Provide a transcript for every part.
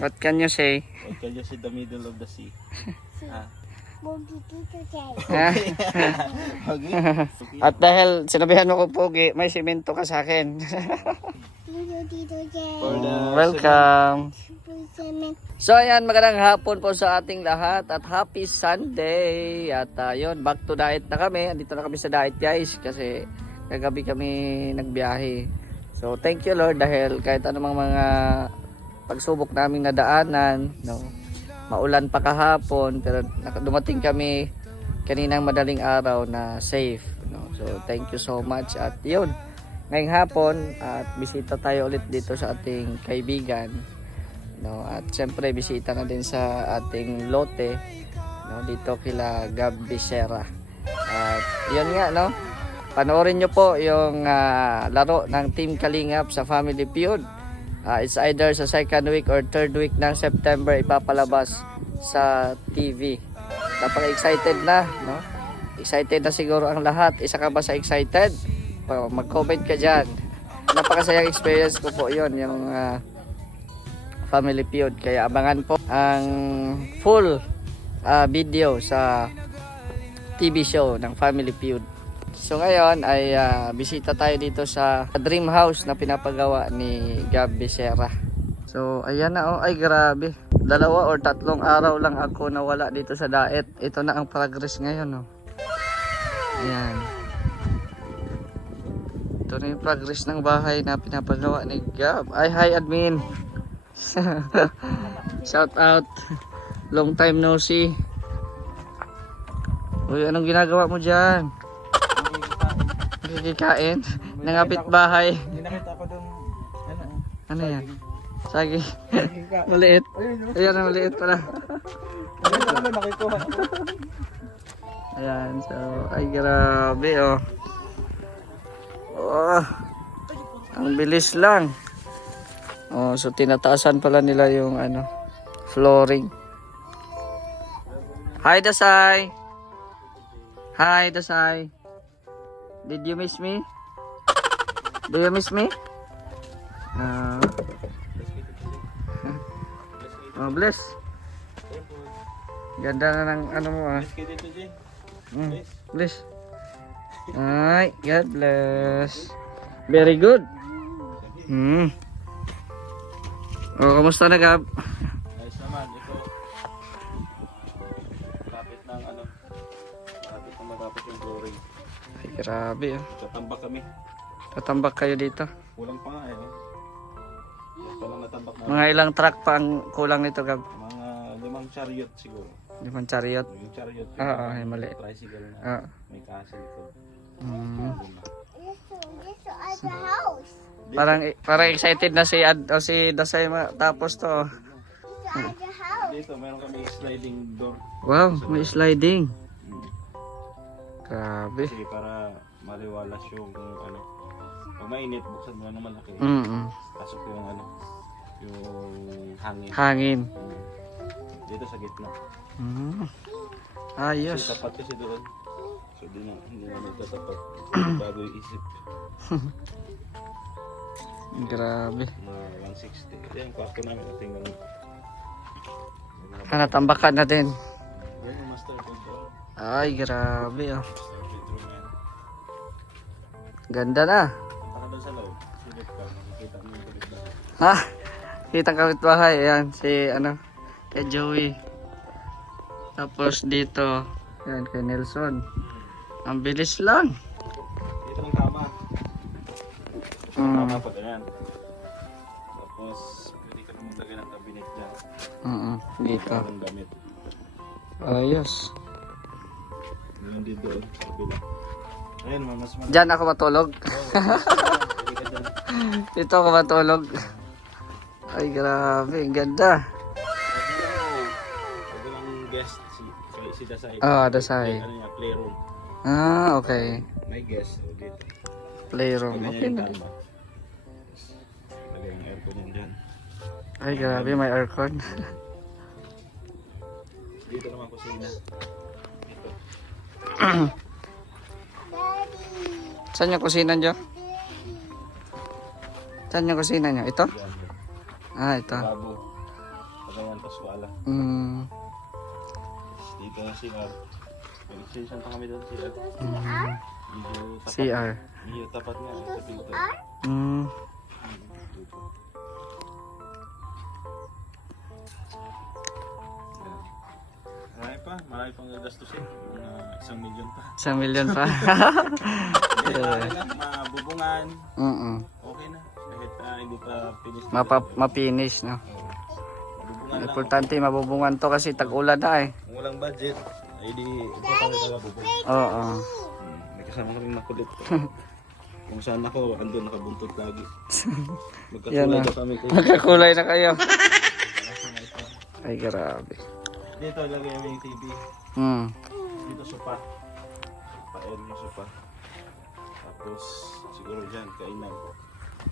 What can you say? What can you see the middle of the sea? Okay. At dahil sinabihan mo ko pogi, may simento ka sa akin. Welcome. So ayan, magandang hapon po sa ating lahat at happy Sunday. At yun, back to diet na kami. Andito na kami sa diet guys kasi kagabi kami nagbiyahe. So thank you Lord dahil kahit anumang mga pagsubok naming nadaanan, no, maulan pa kahapon pero dumating kami kaninang madaling araw na safe, no? So thank you so much. At yun, ngayong hapon at bisita tayo ulit dito sa ating kaibigan, no? At siyempre bisita na din sa ating lote, no, dito kila Gab Becerra. At yun nga, no, panoorin nyo po yung laro ng Team Kalingap sa Family Feud. It's either sa second week or third week ng September ipapalabas sa TV. Napaka-excited na, no? Excited na siguro ang lahat. Isa ka ba sa excited? Mag-comment ka dyan. Napakasayang experience ko po yun, yung Family Feud. Kaya abangan po ang full video sa TV show ng Family Feud. So ngayon ay bisita tayo dito sa dream house na pinapagawa ni Gab Becerra. So ayan na, oh, ay grabe. 2 or 3 araw lang ako nawala dito sa diet. Ito na ang progress ngayon, oh. Ayan. Ito na yung progress ng bahay na pinapagawa ni Gab. Ay, hi admin. Shout out. Long time no see. Uy, anong ginagawa mo dyan? Kikain, nangapit bahay. Nakita ko doon, Ano yan? Sagi. Maliit. Ayan na, maliit pala. Ayan, so, ay grabe, oh. Oh, ang bilis lang. Oh, so tinataasan pala nila yung ano, flooring. Hi, Dasay. Hi, Dasay. Did you miss me? Do you miss me? Oh, bless. Ganda na ng ano mo, ah. Bless. Ay, God bless. Very good. Oh, kamusta na, Gab? Ayos naman, ito. Lapit ng ano. Lapit na matapos yung flooring. Ay, grabe, ah. Tatambak kami. Tatambak kayo dito. Kulang pa nga eh. Kulang natambak na. Mga ilang truck pa ang kulang nito, Gab? Mga 5 chariot siguro. 5 chariot. Yung chariot. Ay, mali. Tricycle na. May castle ko. Parang excited na si si Dasay tapos to. Dito meron kami sliding door. Wow, may sliding. Grabe. Kasi para maliwalas yung ano. Pag mainit, buksan mo lang ng malaki. Pasok yung ano, yung hangin. Hangin. Dito sa gitna. Ayos. Kasi tapat kasi doon. So hindi na nagtatapat. Bago yung isip. Grabe. 160. Yan yung kwarto namin. Tingnan mo. Natambakan na din. Yan yung master bedroom. Ay, grabe, oh. Master bedroom na yan. Ganda na. Punta ka doon sa loob. Silip ka. Makikita mo yung kapitbahay. Ha? Kitang kapitbahay. Ayan, si ano, kay Joey. Tapos dito, yan, kay Nelson. Ang bilis lang. Dito ang kama. Kama pa ganyan. Tapos, pwede ka naman lagay ng cabinet dyan. Dito. Ang gamit. Ayos. Ngayon din doon. Sa kabila. Ayan, mas malaki. Diyan ako matulog. Pwede ka dyan. Dito ako matulog. Ay, grabe. Ang ganda. Pwede lang guest. Si Dasay. Dasay. Ano niya, playroom. Okay. May guest. O dito. Playroom. Okay na. Lagay ang aircon yan dyan. Ay, grabe. May aircon. Dito naman kusina. Dito. Saan yung kusina nyo? Saan yung kusina nyo? Ito? Yan. Ito. Labo. Pagayan Pascuala. Dito na CR. Mag-extension pa kami doon CR. Medyo tapat. CR. Medyo tapat nga sa pinto. Dito. Marami pang gastusin. Mga 1 milyon pa. 1 milyon pa. Okay na, mabubungan. Okay na. Kahit hindi pa finish. Mapinis, no? Mabubungan lang. Importante mabubungan to kasi tag-ulan na eh. Kung walang budget, ay di importante talaga bubungan. Oo. May kasama kaming makulit. Kung saan ako, andun nakabuntot lagi. Yan Magkakulay na. daw kami. Magkakulay na kayo. Ay, grabe. Dito lagay namin yung TV. Dito sopa. Pael yung sopa. Tapos siguro dyan, kainan.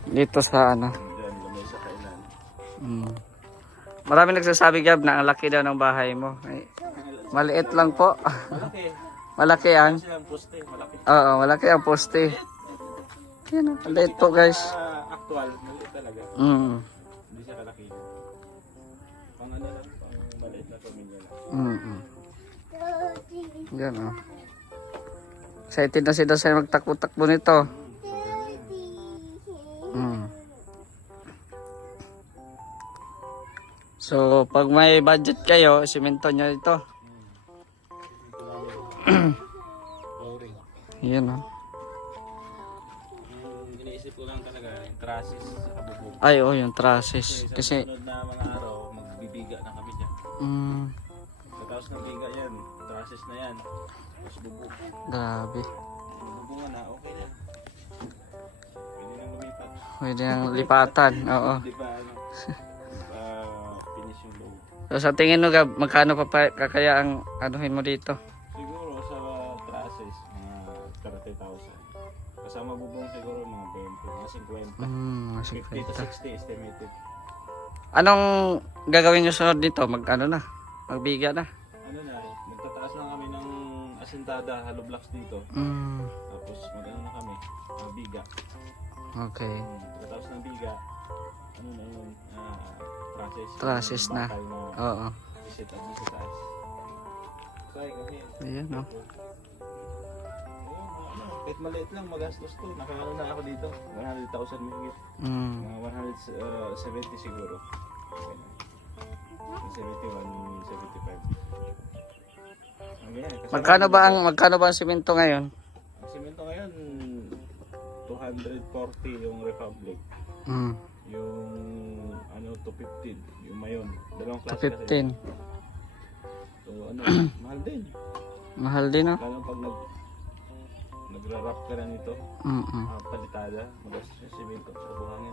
Dito sa ano. Dyan, lamay sa kainan. Marami nagsasabi, Gab, na ang laki daw ng bahay mo. Ay, maliit lang po. Malaki. Malaki yan. Kasi ang poste, malaki. Oo, malaki ang poste. Yan o, maliit po guys. Actual, maliit talaga. Hindi siya kalaki. Pang ano lang, pang maliit na pamilya lang. Yan o. Excited na si Dasay magtakbo-takbo nito. So, pag may budget kayo, simento nyo ito. Flooring. Yan o. Iniisip ko lang talaga, yung trusses sa kabubog. Ay, oh, yung trusses. Sa Kasi, sunod na mga araw, magbibiga na kami dyan. Tapos ng biga yan, trusses na yan. Tapos bubog. grabe. Bubungan na, okay na. Pwede nang lumipat. Pwede nang lipatan. Oo. Hindi pa ano, finish yung load. So, sa tingin mo, Gab, magkano pa kakaya ang anuhin mo dito? Siguro sa trusses, mga 30,000. Kasama bubong siguro mga 20, mga 50. Mga 50 to 50. 60 estimated. Anong gagawin nyo sunod dito? Ano na? Magbiga na? Ano na, magtataas na kami ng asintada, hollow blocks dito. Tapos mag-ano na kami, biga. Okay. Pagkatapos ng biga, ano na yun, Trusses na. bakal Oo. isit at sa taas. Kaya kami. Ayan, no? Kahit maliit lang, magastos to. Nakakano na ako dito. 100,000 mahigit. Mga 170 siguro. Okay na. 71, 75. Magkano ba ang simento ngayon? Ang simento ngayon, 240 yung Republic. Yung ano, 215. Yung Mayon. Dalawang klase kasi. 15. So ano, mahal din. Mahal din, no? Lalo pag nagra-wrap ka na nito, palitada, magastos yung simento sa buhangin.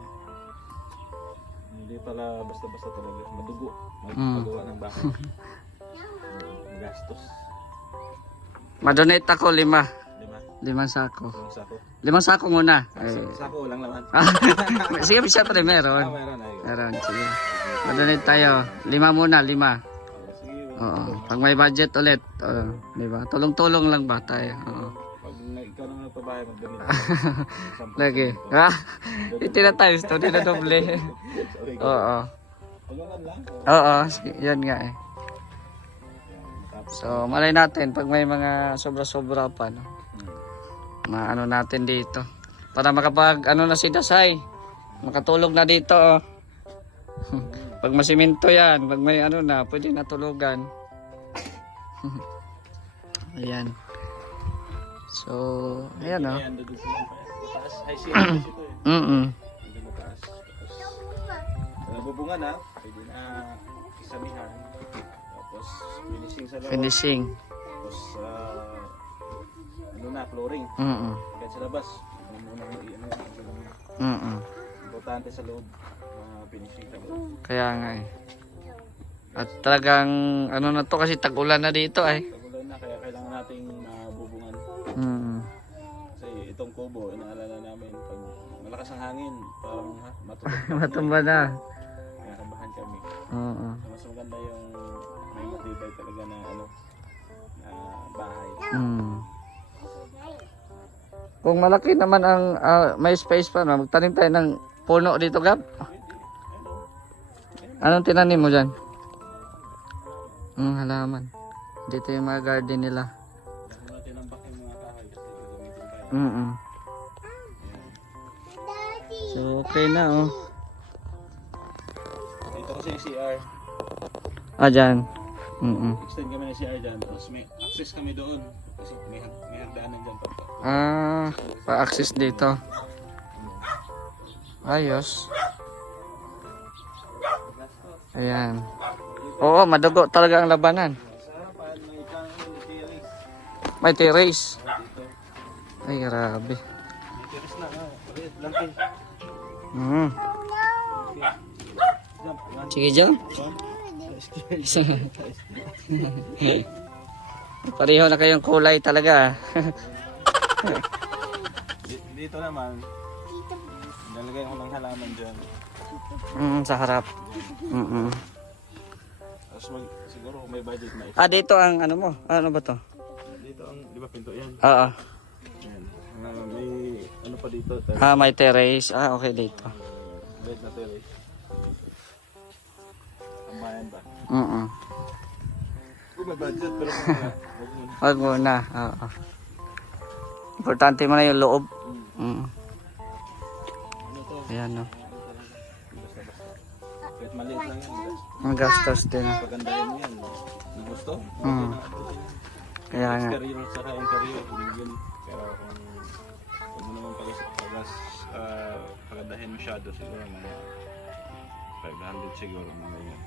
Hindi pala basta-basta talaga. Madugo. Magpagawa ng bahay. Magastos. Madonate ako 5. 5 sako. sako. 5 sako muna. Ay. Sako lang naman. Sige, siyempre meron. Meron ay. Meron, sige. Madonate tayo. 5 muna, 5. Sige. Oo. Pag may budget ulit. Di ba? Tulong-tulong lang ba tayo? Oo. Pag ikaw naman nagpabahay, magdamit. Lagi. Iti na times to, di na doble. Oo. Pagkakan lang. Oo, yan nga eh. So, malay natin pag may mga sobra-sobra pa, no? Maano natin dito. Para makapag, ano na si Dasay. Makatulog na dito, oh. Pag masiminto yan, pag may ano na, pwede na tulugan. Ayan. So, ayan, oh. Ayan, dudugtong pa yan. Taas, high ceiling ito eh. Hindi mataas. Tapos, bubungan na, pwede na isamihan. Tapos, finishing sa loob. Finishing. Tapos, ano na, flooring. Kahit sa labas, importante sa loob, finishing sa loob. Kaya nga eh. At talagang, ano na to kasi tag-ulan na dito eh. Tagulan na, kaya kailangan nating bubungan. Kasi itong kubo, inaalala namin, pag malakas ang hangin, parang matulog. Matumba na. Kaya kabahan kami. So, mas maganda yung may matibay talaga na ano, na bahay. Kung malaki naman ang may space pa, magtanim tayo ng puno dito, Gab. Anong tinanim mo dyan? Halaman. Dito yung mga garden nila. Dahil natin ang bakin mga kahoy kasi gagamitin tayo. Mm. So okay na oh. Dito kasi yung CR. Ah, dyan. Extend kami ng CR dyan. Tapos may access kami doon. Kasi may hagdanan dyan. Ah, pa-access dito. Ayos. Ayan. Oo, madugo talaga ang labanan. Sarapan, may terrace. May terrace. Dito. Ay, grabe. May terrace na. Palit lang eh. Mm. Jump. One. Sige, jump. Pareho na kayong kulay talaga. Dito naman. Nalagay ko ng halaman dyan. Sa harap. Tapos siguro kung may budget na Ah, dito ang ano mo? Ano ba to? Dito ang, di ba pinto yan? Oo. Yan. May ano pa dito? Ah, may terrace. Ah, okay dito. Bed na terrace. Ang bayan ba? Kung may budget pero wag muna. Wag muna. Oo. Importante mo na yung loob. Ano to? Ayan, no. Basta-basta. Kahit maliit lang yan. Ang gastos din. Pagandahin mo yan. Ang gusto? Kaya nga. Career saka yung career. Yun. Pero kung mo naman pagandahin masyado siguro mga 500 siguro mga yan.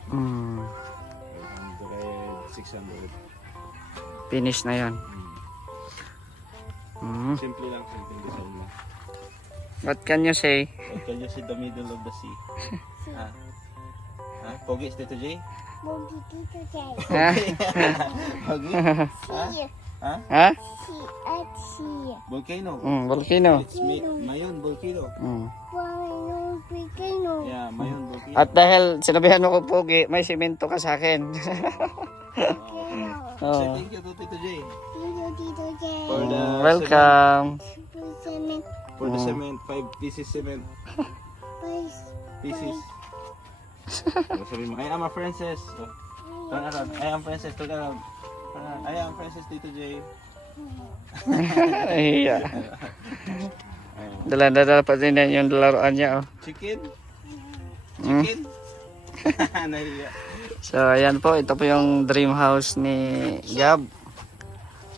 500, 600. Finish na yan. Simple lang, simple design lang. What can you say? What can you see the middle of the sea? Pogi, Tito J? Pogi Tito J. Pogi? Ha? Sea at sea. Volcano? Volcano. It's Mayon Volcano. Volcano. Volcano. Yeah, Mayon Volcano. At dahil sinabihan mo ko pogi, may simento ka sa akin. Say thank you to Tito J. Tito J. For the Welcome. Super cement. For the cement, 5 pieces cement. Pieces. Sabi mo, I am a princess. Turn around. I am princess. Turn around. I am princess Tito J. Iya. Dala-dala pa din yan yung laruan niya. Oh. Chicken? Chicken? Nahiya. So ayan po, ito po yung dream house ni Gab.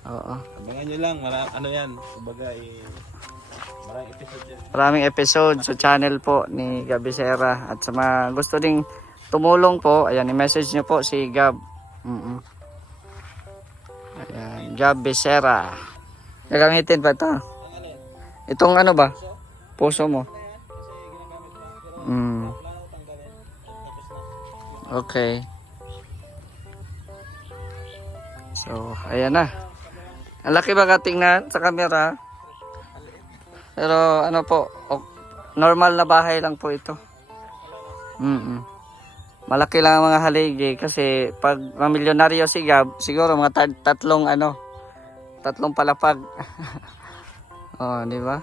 Oo. Abangan nyo lang, ano yan, kumbaga maraming episode yan. Maraming episode sa channel po ni Gab Becerra. At sa mga gusto ding tumulong po, ayan, i-message nyo po si Gab. Ayan, Gab Becerra. Gagamitin pa ito. Itong ano ba? Puso mo. Okay. So, ayan na. Ang laki ba katingnan sa camera? Pero ano po, normal na bahay lang po ito. Malaki lang ang mga haligi kasi pag mamilyonaryo si Gab, siguro mga tatlong palapag. Oh, di ba?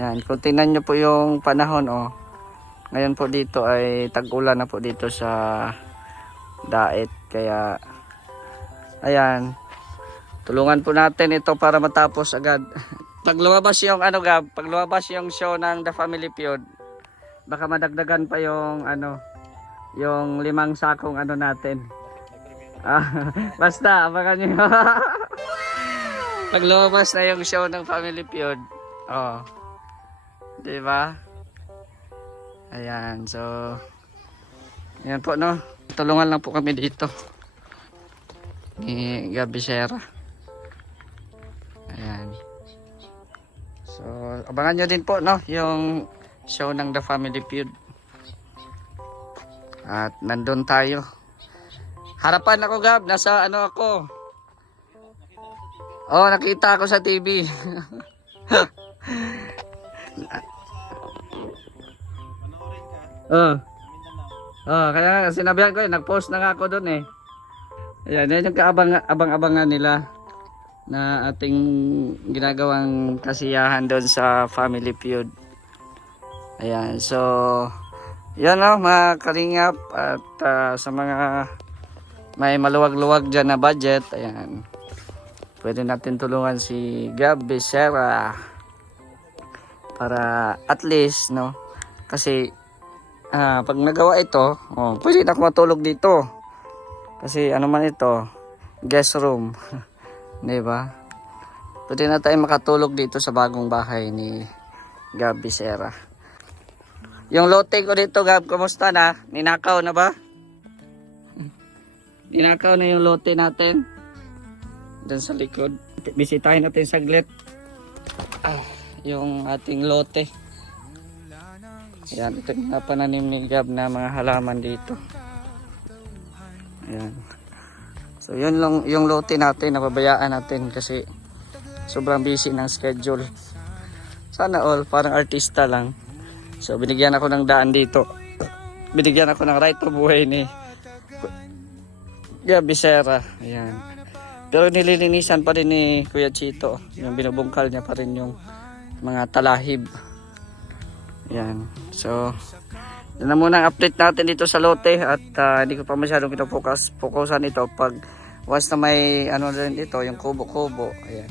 Yan, kung tingnan niyo po yung panahon, oh. Ngayon po dito ay tag-ulan na po dito sa Daet, kaya ayan. Tulungan po natin ito para matapos agad. Pag lumabas yung Gab, pag lumabas yung show ng The Family Feud, baka madagdagan pa yung yung 5 sakong natin. Basta abangan niyo. Pag lumabas na yung show ng Family Feud. Oh. 'Di ba? Ayan, so ayan po, no. Tulungan lang po kami dito ni Gab Becerra. Ayan. So, abangan nyo din po, no, yung show ng The Family Feud. At nandun tayo. Harapan ako, Gab. Nasa ako. Oh, nakita ako sa TV. Kaya sinabihan ko, nag-post na nga ako doon eh. Ayan, yan yung kaabang-abangan nila na ating ginagawang kasiyahan doon sa Family Feud. Ayan, so yan mga kalingap at sa mga may maluwag-luwag dyan na budget, ayan, pwede natin tulungan si Gab Becerra para at least, no, kasi pag nagawa ito, pwede na ako matulog dito kasi ano man ito, guest room. Di ba? Pwede na tayo makatulog dito sa bagong bahay ni Gab Becerra. Yung lote ko dito, Gab, kumusta na? Ninakaw na ba? Ninakaw na yung lote natin. Diyan sa likod. Bisitahin natin saglit. Yung ating lote. Ayan, ito yung pananim ni Gab na mga halaman dito. Ayan. So yun lang yung lote natin, napabayaan natin kasi sobrang busy ng schedule. Sana all, parang artista lang. So binigyan ako ng daan dito. Binigyan ako ng right of way ni Gab Becerra. Ayan. Pero nililinisan pa rin ni Kuya Chito. Yung binubungkal niya pa rin yung mga talahib. Ayan. So yun na muna ang update natin dito sa lote at hindi ko pa masyadong focusan ito pag once na may ano rin dito, yung kubo-kubo, ayan,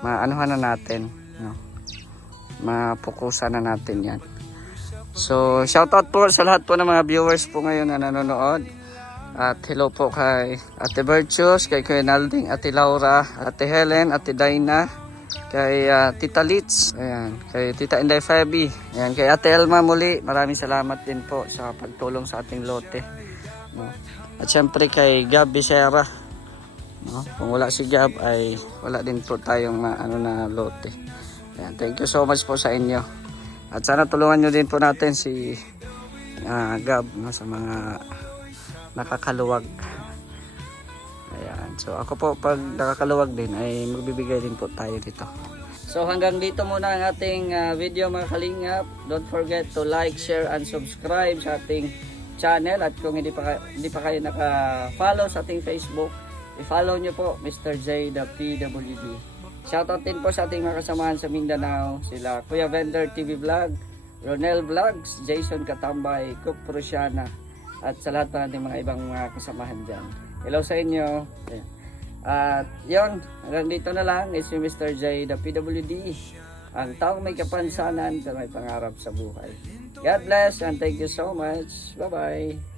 maanuhan na natin, no? Mafokusan na natin yan. So shoutout po sa lahat po ng mga viewers po ngayon na nanonood at hello po kay Ate Virtues, kay Kuya Nalding, Ate Laura, Ate Helen, Ate Dina, kay Tita Litz, ayan, kay Tita Inday Fabi, ayan, kay Ate Elma muli, maraming salamat din po sa pagtulong sa ating lote, no? At syempre kay Gab Becerra, no? Kung wala si Gab ay wala din po tayong ano na lote. Ayan, thank you so much po sa inyo at sana tulungan nyo din po natin si Gab, no, sa mga nakakaluwag. Ayan. So ako po pag nakakaluwag din ay magbibigay din po tayo dito. So hanggang dito muna ang ating video mga kalingap. Don't forget to like, share and subscribe sa ating channel at kung hindi pa kayo naka-follow sa ating Facebook, i-follow nyo po Mr. J the PWD. Shoutout din po sa ating mga kasamahan sa Mindanao, sila Kuya Vender TV Vlog, Ronel Vlogs, Jason Katambay, Cook Prosiana at sa lahat pa nating mga ibang mga kasamahan dyan. Hello sa inyo. At yun, hanggang dito na lang. It's Mr. J, the PWD. Ang taong may kapansanan at may pangarap sa buhay. God bless and thank you so much. Bye-bye.